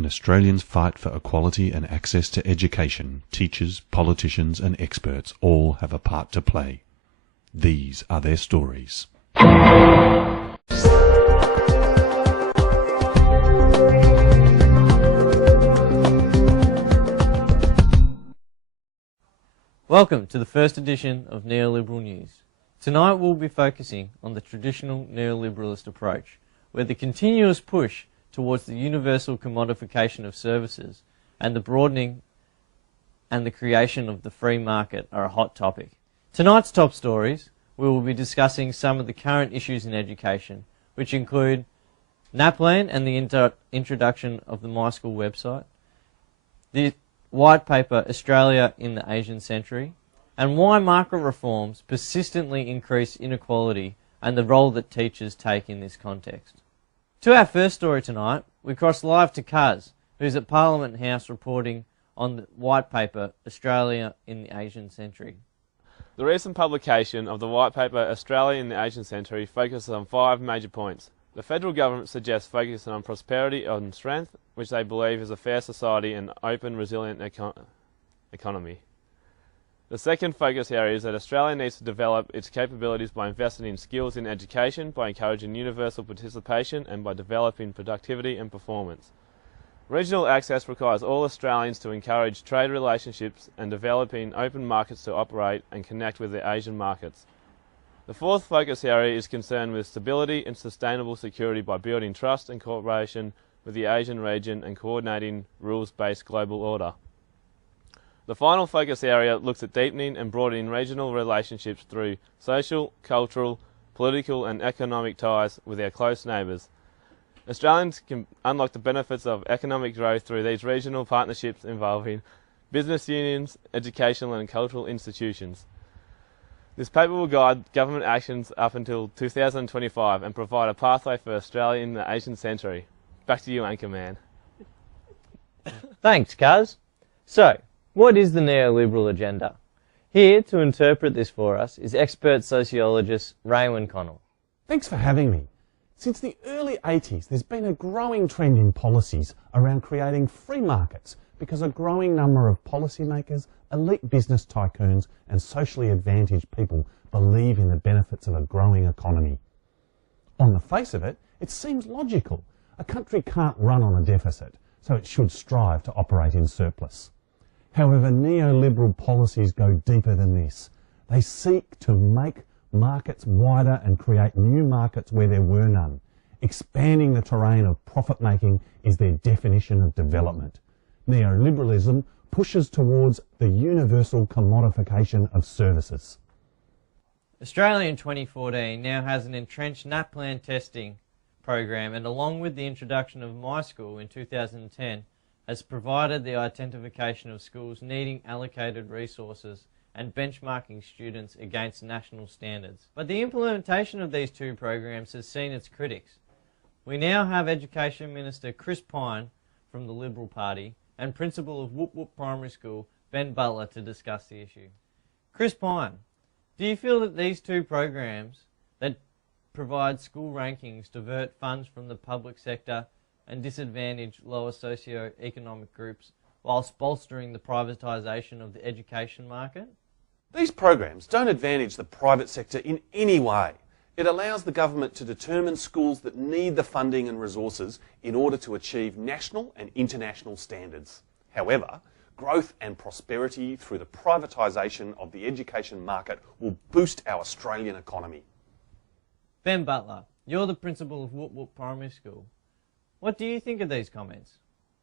In Australians' fight for equality and access to education, teachers, politicians and experts all have a part to play. These are their stories. Welcome to the first edition of Neoliberal News. Tonight we'll be focusing on the traditional neoliberalist approach, where the continuous push towards the universal commodification of services and the broadening and the creation of the free market are a hot topic. Tonight's top stories, we will be discussing some of the current issues in education, which include NAPLAN and the introduction of the My School website, the white paper Australia in the Asian Century, and why market reforms persistently increase inequality and the role that teachers take in this context. To our first story tonight, we cross live to Kaz, who's at Parliament House reporting on the white paper Australia in the Asian Century. The recent publication of the white paper Australia in the Asian Century focuses on 5 major points. The federal government suggests focusing on prosperity and strength, which they believe is a fair society and open, resilient economy. The second focus area is that Australia needs to develop its capabilities by investing in skills in education, by encouraging universal participation and by developing productivity and performance. Regional access requires all Australians to encourage trade relationships and developing open markets to operate and connect with the Asian markets. The fourth focus area is concerned with stability and sustainable security by building trust and cooperation with the Asian region and coordinating rules-based global order. The final focus area looks at deepening and broadening regional relationships through social, cultural, political and economic ties with our close neighbours. Australians can unlock the benefits of economic growth through these regional partnerships involving business unions, educational and cultural institutions. This paper will guide government actions up until 2025 and provide a pathway for Australia in the Asian Century. Back to you, Anchorman. Thanks, Kaz. So, what is the neoliberal agenda? Here to interpret this for us is expert sociologist Raewyn Connell. Thanks for having me. Since the early 80s, there's been a growing trend in policies around creating free markets because a growing number of policymakers, elite business tycoons and socially advantaged people believe in the benefits of a growing economy. On the face of it, it seems logical. A country can't run on a deficit, so it should strive to operate in surplus. However, neoliberal policies go deeper than this. They seek to make markets wider and create new markets where there were none. Expanding the terrain of profit-making is their definition of development. Neoliberalism pushes towards the universal commodification of services. Australia in 2014 now has an entrenched NAPLAN testing program, and along with the introduction of My School in 2010, has provided the identification of schools needing allocated resources and benchmarking students against national standards. But the implementation of these two programs has seen its critics. We now have Education Minister Chris Pyne from the Liberal Party and Principal of Whoop Whoop Primary School, Ben Butler, to discuss the issue. Chris Pyne, do you feel that these two programs that provide school rankings divert funds from the public sector and disadvantage lower socio-economic groups whilst bolstering the privatisation of the education market? These programs don't advantage the private sector in any way. It allows the government to determine schools that need the funding and resources in order to achieve national and international standards. However, growth and prosperity through the privatisation of the education market will boost our Australian economy. Ben Butler, you're the principal of Whoop Whoop Primary School. What do you think of these comments?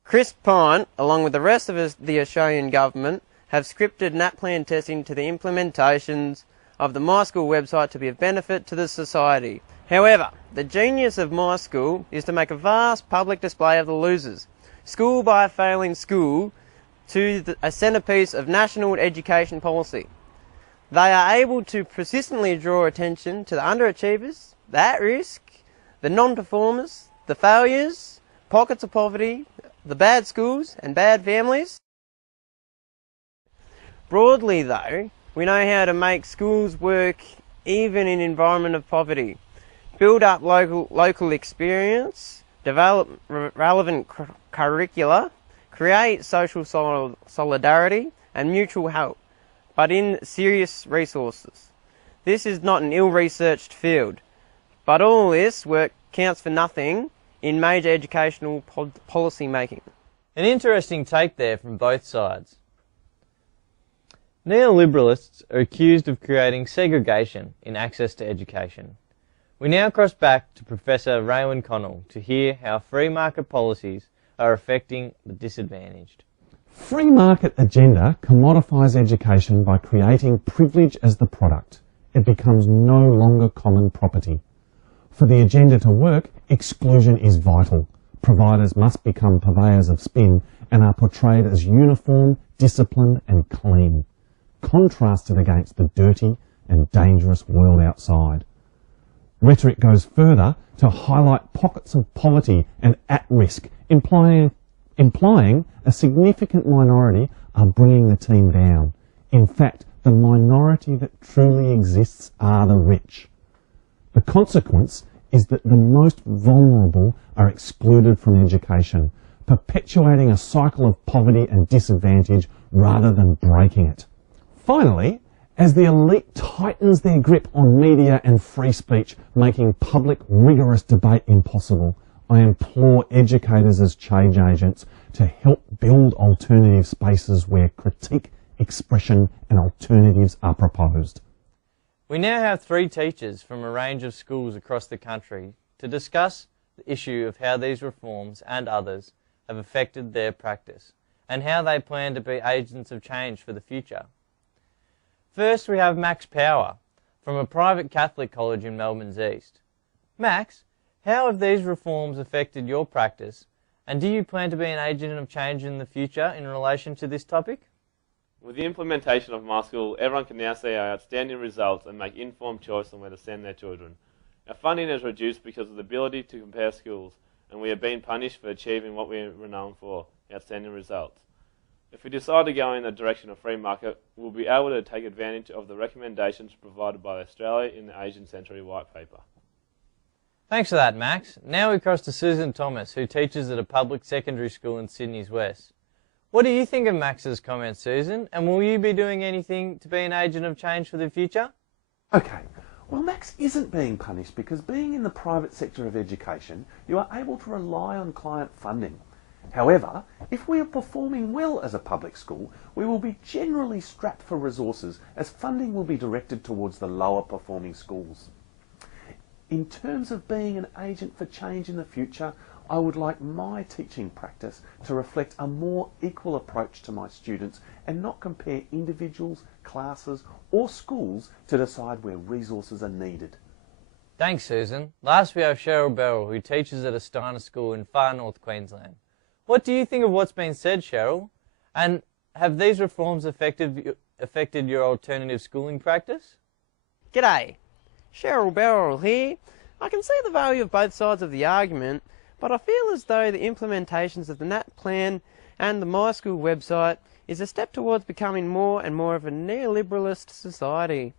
Chris Pyne, along with the rest of the Australian government, have scripted NAPLAN testing to the implementations of the My School website to be of benefit to the society. However, the genius of My School is to make a vast public display of the losers, school by failing school, to a centrepiece of national education policy. They are able to persistently draw attention to the underachievers, the at-risk, the non-performers, the failures, pockets of poverty, the bad schools and bad families. Broadly though, we know how to make schools work even in an environment of poverty. Build up local experience, develop relevant curricula, create social solidarity and mutual help, but in serious resources. This is not an ill-researched field, but all this work counts for nothing in major educational policy making. An interesting take there from both sides. Neoliberalists are accused of creating segregation in access to education. We now cross back to Professor Raewyn Connell to hear how free market policies are affecting the disadvantaged. Free market agenda commodifies education by creating privilege as the product. It becomes no longer common property. For the agenda to work, exclusion is vital. Providers must become purveyors of spin and are portrayed as uniform, disciplined and clean, contrasted against the dirty and dangerous world outside. Rhetoric goes further to highlight pockets of poverty and at-risk, implying a significant minority are bringing the team down. In fact, the minority that truly exists are the rich. The consequence is that the most vulnerable are excluded from education, perpetuating a cycle of poverty and disadvantage rather than breaking it. Finally, as the elite tightens their grip on media and free speech, making public rigorous debate impossible, I implore educators as change agents to help build alternative spaces where critique, expression and alternatives are proposed. We now have 3 teachers from a range of schools across the country to discuss the issue of how these reforms and others have affected their practice and how they plan to be agents of change for the future. First, we have Max Power from a private Catholic college in Melbourne's East. Max, how have these reforms affected your practice, and do you plan to be an agent of change in the future in relation to this topic? With the implementation of My School, everyone can now see our outstanding results and make informed choice on where to send their children. Our funding is reduced because of the ability to compare schools, and we are being punished for achieving what we are renowned for, outstanding results. If we decide to go in the direction of free market, we'll be able to take advantage of the recommendations provided by Australia in the Asian Century White Paper. Thanks for that, Max. Now we cross to Susan Thomas, who teaches at a public secondary school in Sydney's West. What do you think of Max's comments, Susan? And will you be doing anything to be an agent of change for the future? Okay, well Max isn't being punished because being in the private sector of education, you are able to rely on client funding. However, if we are performing well as a public school, we will be generally strapped for resources as funding will be directed towards the lower performing schools. In terms of being an agent for change in the future, I would like my teaching practice to reflect a more equal approach to my students and not compare individuals, classes or schools to decide where resources are needed. Thanks, Susan. Last we have Cheryl Beryl, who teaches at a Steiner school in far north Queensland. What do you think of what's been said, Cheryl? And have these reforms affected your alternative schooling practice? G'day, Cheryl Beryl here. I can see the value of both sides of the argument, but I feel as though the implementations of the NAT plan and the My School website is a step towards becoming more and more of a neoliberalist society.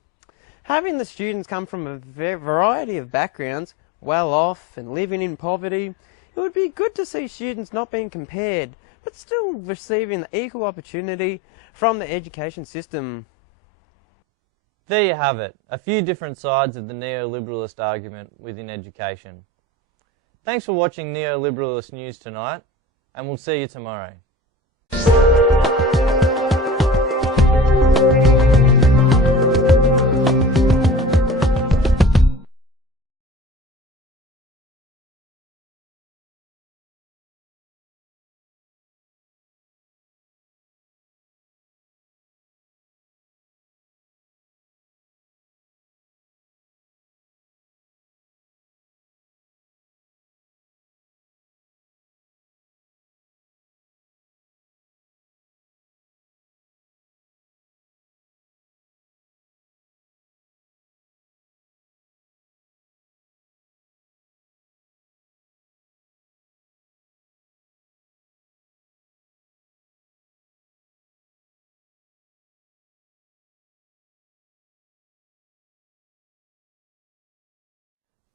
Having the students come from a variety of backgrounds, well off and living in poverty, it would be good to see students not being compared, but still receiving the equal opportunity from the education system. There you have it, a few different sides of the neoliberalist argument within education. Thanks for watching Neoliberalist News tonight, and we'll see you tomorrow.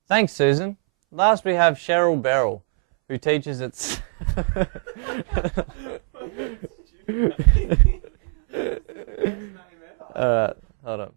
Thanks, Susan. Last we have Cheryl Beryl, who teaches at... Alright, hold on.